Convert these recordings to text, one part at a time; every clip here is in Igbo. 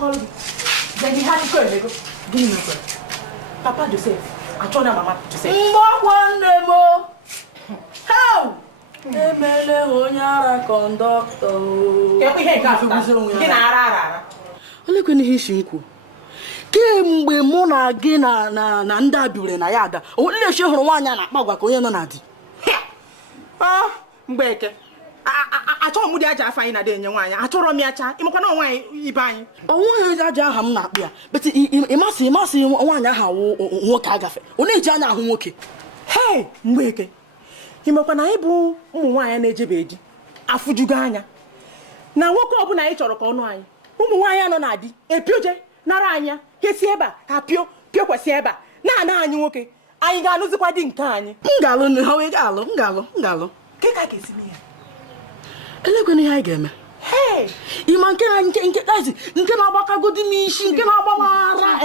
Then he had to go. Give me number. Papa Joseph. I told her Mama Joseph. How? Emele onyara conductor. Ole kwene hishi nku. Kemgbe mụ na gị na ndị abịure na ya ada. Ole she hụrụ nwaanyị na akpa gwa ka onye nọ na di. Mgbeke. Achọrọ m dị aja afọ anyị na dị enye nwaanyị. Achọrọ m ya cha. Ịmakwa na nwaanyị ibe anyị. Onwe aja aha m na-akpụ ya. But ịmasị nwaanyị aha wụ nwoke agafe. Ọ na-eji anya ahụ nwoke. Hey, Mgbeke. Ịmakwa na anyị bụ ụmụ nwaanyị na-ejebe eji. Afụjugo anya. Na nwoke ọbụla anyị chọrọ ka ọnụ anyị. Ụmụ nwaanyị anọ na di. Epioje nara anya. Kesi ebe a ka pio kwesị ebe a. Na anyị nwoke. Anyị ga-anụzikwa di nke anyị. Ngalụ na ha wee galụ. Keka kesi m ya. Elegwene ihe anyị ga-eme. Hey, ịma nke na-agbakagodi m isi, nke na-agbamara,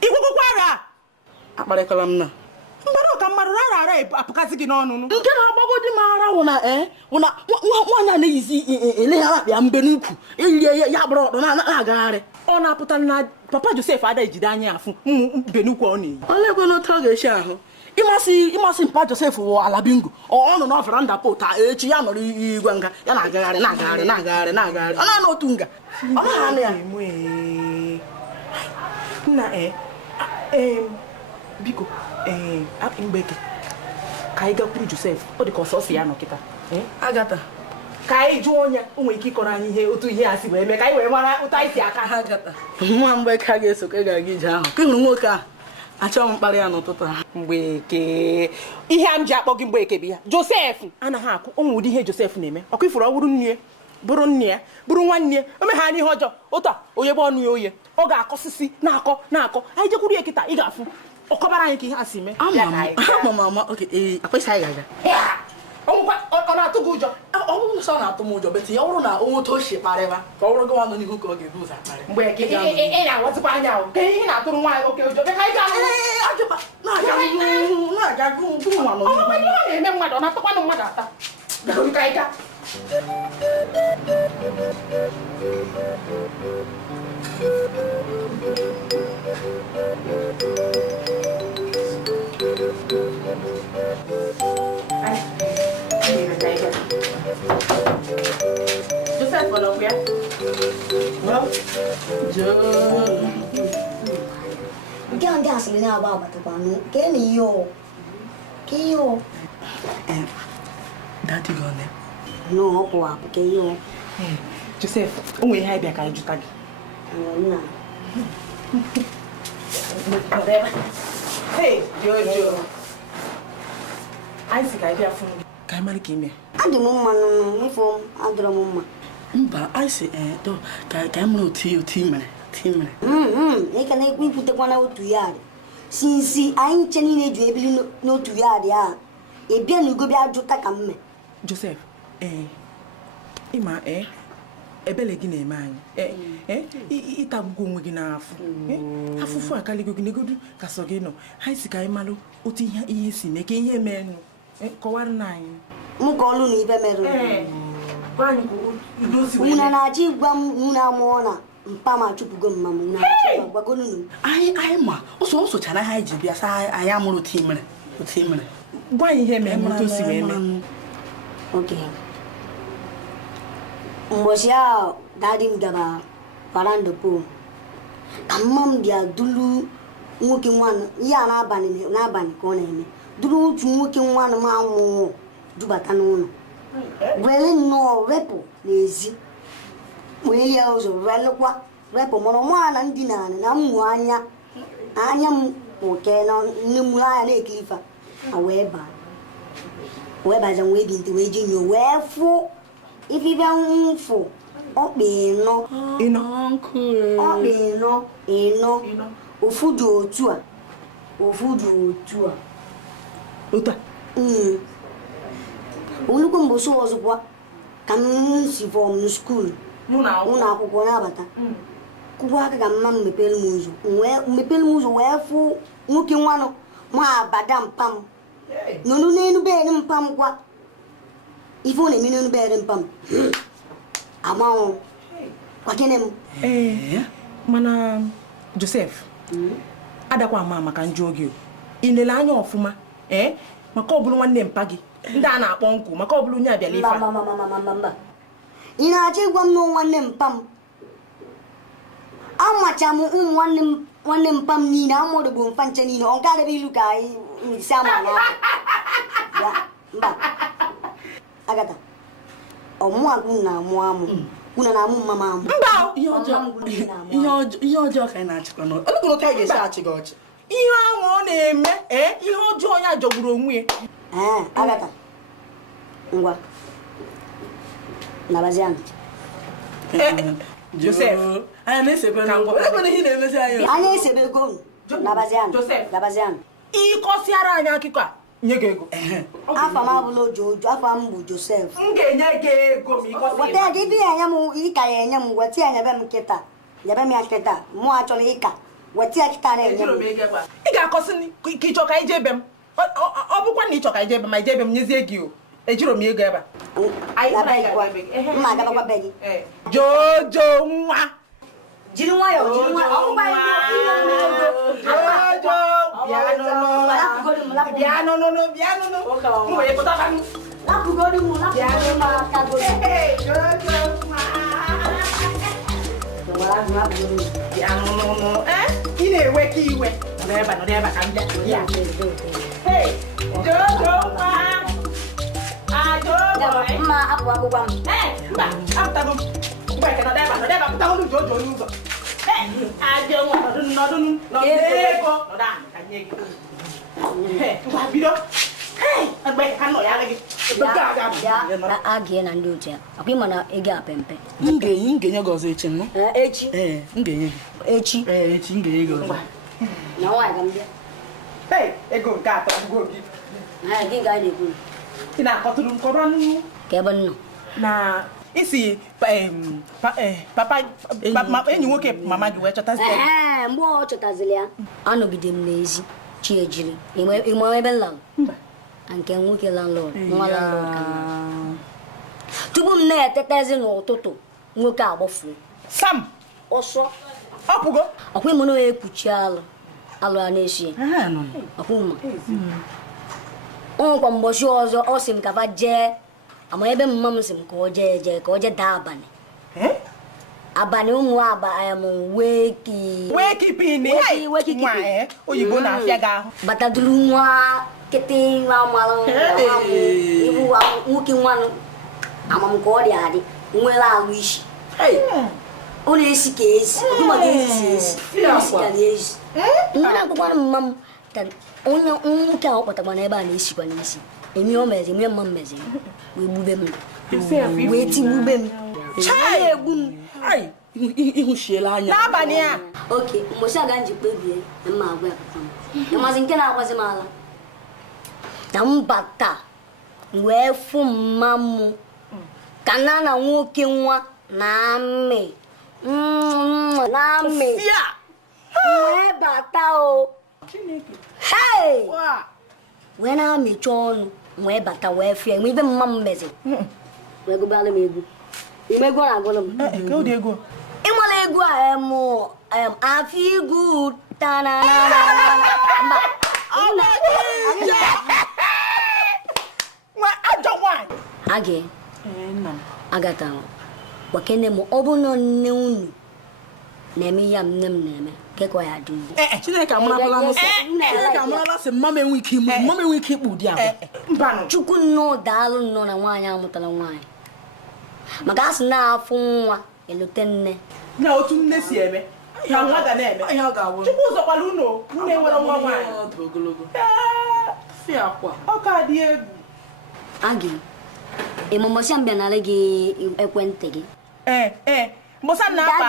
Igwukwara. Akparịkwala m na. Mbara ka mmadụ rara apụkasị gị n'ọnụ. Nke na-agbagodi m ara wụ na nwaanyị a na-eyizi ele ya akpịa mbe n'ukwu. Eyirie ya gbara ọdọ na-agagharị. Ọ na-apụta na Papa Joseph ada ejide anya afụ mbe n'ukwu ọ na-eyi. Olegwene otu ọ ga-esi ahụ. Ịmasị Papa Joseph wụ ala bingo. Ọ nọ na veranda pụta echi ya nọrọ igwe nga ya na-agagharị. Ọ na-anọ otu nga. Ọ na-anụ ya. Nna biko Mgbeke ka anyị gakwuru Joseph ọ dị ka ọsọsọ ya nọ kịta. Agata ka anyị jụọ onye o nwere ike ịkọrọ anyị ihe otu ihe a si wee mee ka anyị wee mara ụta isi aka ha. Agata nwa Mgbeke ga-eso ka ị ga-aga ije ahụ ka hụrụ nwoke a achọghị m mkparị ya n'ụtụtụ ha. Mgbeke ihe a m ji akpọ gị Mgbeke bụ ya Joseph anaghị akụ onwe ụdị ihe Joseph na-eme ọkụ ifuru ọ bụrụ nne bụrụ nne ya bụrụ nwanne ya o megha n'ihe ọjọọ otu a onye gba ọnụ ya oye ọ ga-akọsịsị na-akọ anyị jekwuru ya kịta ị ga-afụ ọkọbara anyị ka ihe a si mee. Ama oke akpịsị anyị ga-aga. Ọ na-atụ gị ụjọ? Ọ bụrụ na ọ na-atụ m ụjọ beti ya bụrụ na onwe otu o si kparịba ka ọ bụrụ gị nwa nọ n'ihu ka ọ ga-ebu ụzọ akparị. Mgbe ị na-awazikwa anya ahụ ka ihe na-atụrụ nwaanyị oke ụjọ ka anyị na-aga gụ nwa nọ n'ihu. Ọ na-eme mmadụ ọ na-atụkwanụ mmadụ ata ka anyị gaa. Joseph follow here. No. Jangan gas ni apa tu panu. Kini yo. Daddy gone there. No, aku apa yo. Joseph, onwe ihe bịa ka anyị jụta gị. Hey, Jojo. Anyị si ka anyị bịa fụ gị. Ka anyị mara ka ime. Adị m mma n'ifo adịrọ m mma. Mba, anyị si ka anyị mara otu mere. Ị ka na-ekwutekwa na otu yard. Sinsi anyị nche niile ju ebili n'otu yard a. Ebia na ugo bịa jụta ka mme. Joseph, ịma ebele gị na-eme anyị ịtagbugo onwe gị n'afọ afụfụ akaligo gị negodu ka sọ gị nọ anyị si ka anyị malụ otu ihe si mee ka ihe mee nụ kọwara na anyị mụ ka ọlụ na ibe mere unu na-achị gwa m na amụọ na mpa ma chụpụgo mma m na-achị gwago nunu anyị ma ụsọ sochara ha ji bịa sa anyị amụrụ otu imere gwa anyị ihe mee otu si wee mee. Okay. Mbosi ya dadi m gaba parando po. Amma m bịa dulu nwoke nwanne ya n'abalị ka ọ na-eme. Dulu otu nwoke nwanne m amụ dubata n'ụlọ. Wele nnọọ repụ n'ezi. Wele ya ụzọ welekwa repụ mana nwaana ndị na mmụ anya m oke na nne m anya na-ekirifa a wee baa. Wee baza wee bi nte wee ji nyo wee fụ if you don't for no ofudu otua ota olugo mboso ozugbo ka m si from school una akwụkwọ na-abata kwụkwọ aka ka mma mepere m ụzọ wee fụ nwoke nwanụ ma abada mpam nonu n'enu be mpam kwa ifo na emine n'enu be mpam amawo Kwakenem. Mana Joseph. Adakwa ama maka njọ oge. Inele anya ofuma. Maka obulu nwanne mpa gị. Ndị a na-akpọ nkụ maka obulu nya abịala ife. Mba. Ị na-achọ ịgwa m na nwanne mpa m. Amacha m ụmụ nwanne mpa m niile amụrụ bụ mpa nche niile. Ọ gaghị ilu ka isi ama na. Mba. Agata. Ọmụ agụ na amụ amụ. Una na amụ mama amụ. Mba, ihe ọjọọ ka ị na-achịkọ n'ọ. Olugoro ka ị ga-esi achị gị ọchị. Ihe ahụ ọ na-eme, ihe ọjọọ ya jọgburu onwe ya. Agata. Ngwa. Nabazian. Joseph, anyị na-esebe na ngwa. Ebe na ihe na-emezi anyị. Anyị esebe ego. Nabazian. Joseph. Nabazian. Ịkọsiara anyị akụkọ a, nye gị ego. Afa m abụla Ojojo, afa m bụ Joseph. M ga-enye gị ego ma ịkọsi. Weta gị dị anya m ịka ya enye m, weta ya nyebe m kịta. Nyebe m ya kịta. Mụ achọrọ ịka. Weta ya kịta na-enye m. Ị ga-akọsi ka ịchọ ka ije ebe m. Ọ bụkwa na ịchọ ka ije ebe ma ije ebe m nyezie gị o. Ejiro m ego ebe a. Mma agabakwa be gị. Jojo nwa. Jiri nwayọọ, jiri nwayọọ. Ọ bụkwa Jojo. Bịa nụnụ. Mgbe pụtara m. Lapụgodu m akago. Bịa nụnụ. Ị na-ewe ka iwe. Nọdụ ebe ka m bịa. Jojo nwa. Mma apụ akwụkwọ m. Mba, apụtago m. Mgbeke nọdụ ebe apụtago m Jojo n'ụzọ. Ajọ nwa nọdụ ego. Nọdụ ahụ ka nye gị. Ngwa bido. Mgbeke ka nọ ya gị. Agị na ndị otu ya. Akwa ịma na ego apempe. M ga-enye gị ọzọ echi nụ. Echi. M ga-enye gị. Echi. Echi m ga-enye gị ọzọ. Na nwaanyị ka m bịa. Ego nke atọ ngwa gị. Gị ga na-ekwu. Ị na-akọtụrụ m kọrọ nụ. Ka ebe nọ. Na isi papa enyi nwoke mama gị wee chọtazi. Mgbe ọ chọtaziri ya, anọgide m n'ezi chi ejiri. Ịma ebe nla nke nwoke landlord, nwa landlord ka m. Tupu m na-etetezi n'ụtụtụ, nwoke agbafuru. Sam Ọsọ. ọpụgo. Ọkwa ịmụ na ekpuchi alụ a na-eshi. Ọkwa ụma. Ọkwa mgbọchi ọzọ ọ sị m ka fa jee, ama ebe mma m sị m ka ọ jee daa abalị. Abalị ụmụ weki pin nwa oyibo na-afịa gị ahụ. Bataduru nwa kịtị nwa mara ibu nwoke nwanụ amam ka ọ dị adị nwere ahụ isi. Ọ na-esi ka ezi maka ezi ka na-ezi. Mmadụ akwụkwara mma m onye nwoke ahụ kpọtakwa n'ebe a na-esikwa n'isi. Emi o mezi, emi mma mezi. Wee gbube m. Wee tigbube m. Egbu m. Ihu shiela anya. N'abalị a. Oke, mgbochi aga nji kpebie na mma agwa ya papa m. Ịmazi nke na-agwazi m ala. Na mbata wee fụ mma m ka na nwoke nwa na amị. Na amị. Wee bata o. Hey! Wee na-amịcha ọnụ wee bata wee fie nwe ibe mma m mezi. Wee gụbara m egwu. Ime ego na-agụrụ m. Ka ụdị ego. Ịmala egwu a afigu tanana. Mba. Nwa ajọ nwaanyị. Age. Agata. Wakene m ọ bụ na nne unu na-eme ya nne m na-eme. Kekwa ya dị ugbu. Chineke amarala sị mma m enwe ike ikpu ụdị agwa. Chukwu nnọọ daalụ nnọọ na nwaanyị amụtara nwaanyị. Maka asị na-afụ nwa elote nne. Na otu nne si eme ka nwa ga na-eme. Chukwu ụzọkwala unu enwere nwa nwaanyị. Ogologo. Ọ ka dị egwu. Agị, ịmụmọsị mbịa nara gị ekwentị gị. Mbosa na apa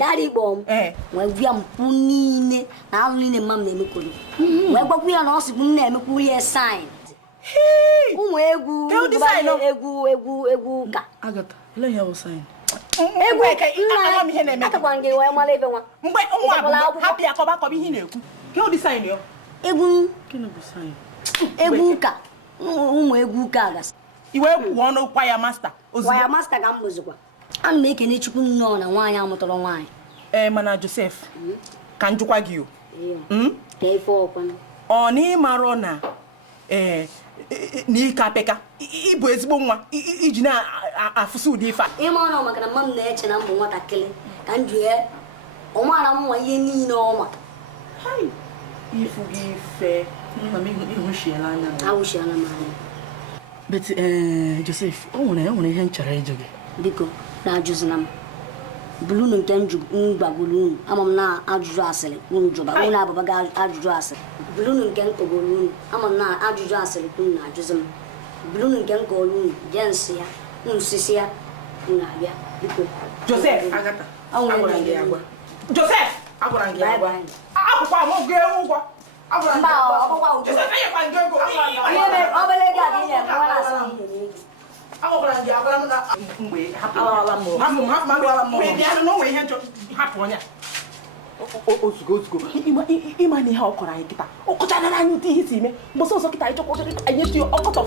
Daddy bomb. Wee via mpụ niile na alụ niile mma m na-emekọrọ. Wee gwakwu ya na ọ sị m na-emekwu ya sign. Ụmụ egwu ka. Agata, ele ya sign. Egwu atakwa gị wee mara ebe nwa. Mgbe nwa hapụ ya kọba ihe na-ekwu. Ka ụdị sign yo? Egwu. Gịnị bụ sign? Egwu ka. Ụmụ egwu ka gasị. Iwe kwuo ọnụ kwa ya master. Kwa ya master ka m bụzikwa. ana m ekene Chukwu nnọọ na nwaanyị amụtọrọ nwaanyị. Mana Joseph, ka njụkwa gị o. Ka ife ọkwanụ. Ọ na ịmarọ na n'ike apịka ịbụ ezigbo nwa iji na-afụsị ụdị ife a. Ịma ọnụ maka na mma m na-eche na mbụ nwatakịrị ka m jụ ya ọmara m nwa ihe niile ọma. Ifu gị ife ịhụchiela anya m. Ahụchiela m anya. Bet Joseph, o nwere ihe m chọrọ ịjụ gị. Biko na-ajụzina m. Bulu nke m gbagburu unu ama m na ajụjụ asịrị unu jụba unu ababaga ajụjụ asịrị. Bulu nke m kọgoro unu ama m na ajụjụ asịrị unu na-ajụzi m. Bulu nke m kọrọ unu jee nsị ya unu sisi ya unu abịa biko. Joseph, agwara m gị agwa. Joseph, agwara m gị agwa. Akwụkwọ m oge ụgwọ. Mba ọgbakwa udo. Joseph, enyekwa nke ego. Obere ego a dị ya nwa na-asị m ihe n'ego. Agwara m gị agwara m na mgbe hapụ bịa n'onwe ihe njọ hapụ onye ozugbo ịma na ihe ọ kọrọ anyị kịta ọ kọchara anyị ụdị ihe si eme mgbe ọsọ kịta anyị chọkwa anyị eti ọkọtọ